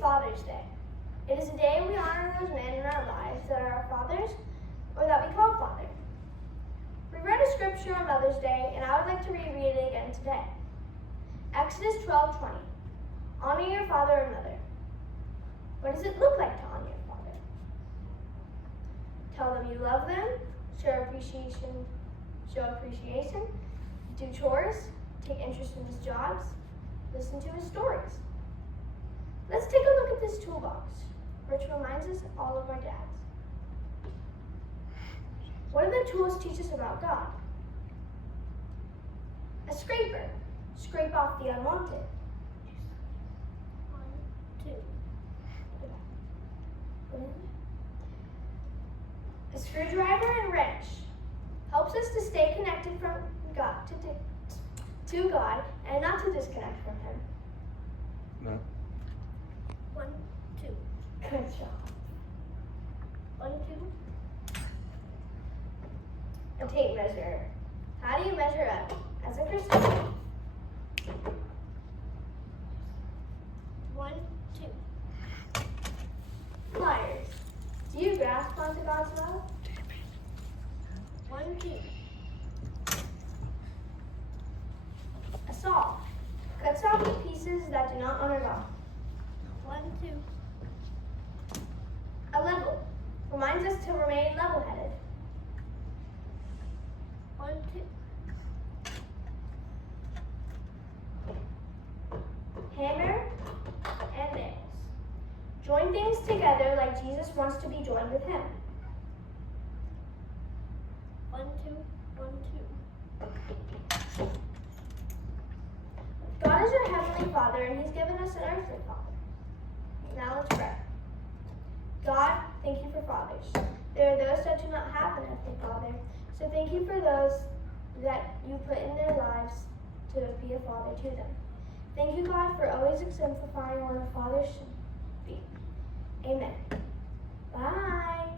Father's Day. It is a day we honor those men in our lives that are our fathers or that we call Father. We read a scripture on Mother's Day, and I would like to reread it again today. Exodus 12:20. Honor your father and mother. What does it look like to honor your father? Tell them you love them, show appreciation, do chores, take interest in his jobs, listen to his stories. Let's take a look at this toolbox, which reminds us all of our dads. What do the tools teach us about God? A scraper. Scrape off the unwanted. 1, 2. A screwdriver and wrench helps us to stay connected from God to God and not to disconnect from Him. No. 1, 2. Good job. 1, 2. A tape measure. How do you measure up as a Christian? 1, 2. Pliers. Do you grasp onto God's love? 1, 2. A saw. Cuts off the pieces that do not honor God. 1, 2. A level. Reminds us to remain level-headed. 1, 2. Hammer and nails. Join things together like Jesus wants to be joined with Him. 1, 2, 1, 2. God is your Heavenly Father, and He's given us an earthly father. Now let's pray. God, thank you for fathers. There are those that do not have an earthly father, so thank you for those that you put in their lives to be a father to them. Thank you, God, for always exemplifying what a father should be. Amen. Bye.